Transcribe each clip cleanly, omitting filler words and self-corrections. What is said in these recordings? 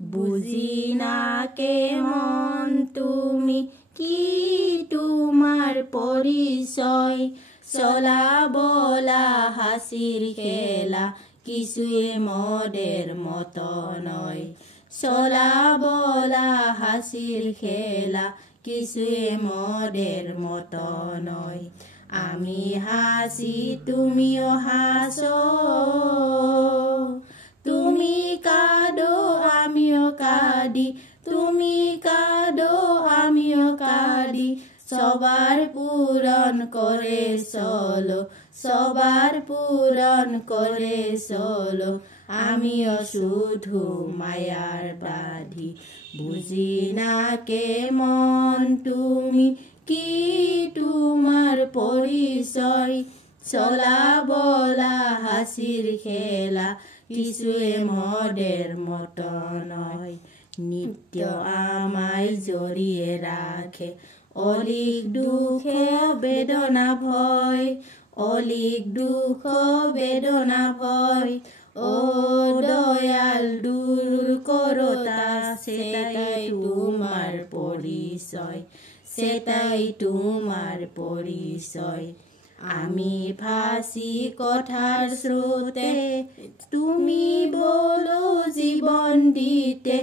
বুঝি না কেমন তুমি কি তোমার পরিচয় চলা বলা হাসির খেলা কিছুই মোদের মতো নয় চলা বলা হাসির খেলা কিছুই মোদের মতো নয় আমি হাসি তুমিও হাসো তুমি কাঁদো আমিও কাঁদি তুমি কাঁদো আমিও কাঁদি সবার পূরণ করে চলো সবার পূরণ করে চলো আমিও শুধু মায়ার বাঁধি বুঝি না কেমন তুমি কি তোমার পরিচয় চলা বলা হাসির খেলা কিছুই মোদের মতো নয় নিত্য আমায় জড়িয়ে রাখে অলিক দুঃখ বেদনা ভয় অলিক দুঃখ বেদনা ভয় ও দয়াল দূর করো তা সেটাই তোমার পরিচয় সেটাই তোমার পরিচয় আমি ভাসি কথার স্রোতে তুমি বলো জীবন দিতে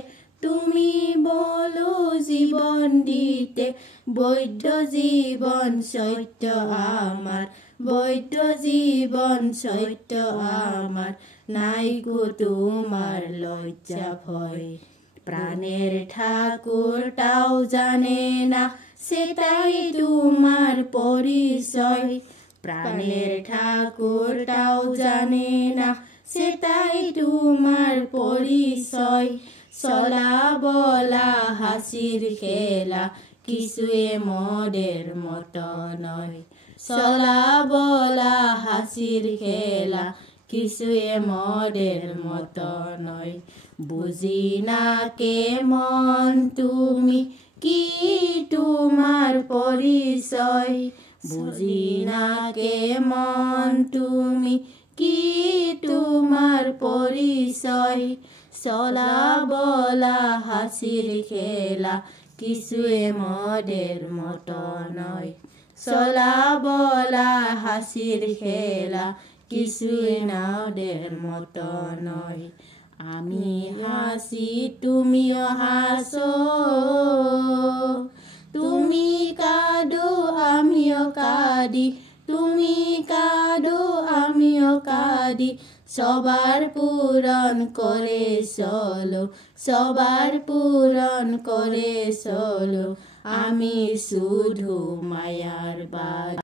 তুমি বলো জীবন দিতে বৈধ জীবন সত্য আমার বৈধ জীবন সত্য আমার নাই গো তোমার লজ্জা ভয় প্রাণের ঠাকুরটাও জানে না সেটাই তোমার পরিচয় প্রাণের ঠাকুরটাও জানে না সেটাই তোমার পরিচয় চলা বলা হাসির খেলা কিছুই মোদের মতো নয় চলা বলা হাসির খেলা কিছুই মোদের মতো নয় বুঝি না কেমন তুমি কি তোমার পরিচয় বুঝি না কেমন তুমি কি তোমার পরিচয় চলা বলা হাসির খেলা কিছুই মোদের মতো নয় চলা বলা হাসির খেলা কিছুই মোদের মতো নয় আমি হাসি তুমিও হাসো তুমি কাঁদো আমিও কাঁদি তুমি কাঁদো আমিও কাঁদি সবার পূরণ করে চলো সবার পূরণ করে চলো আমি শুধু মায়ার বাঁধি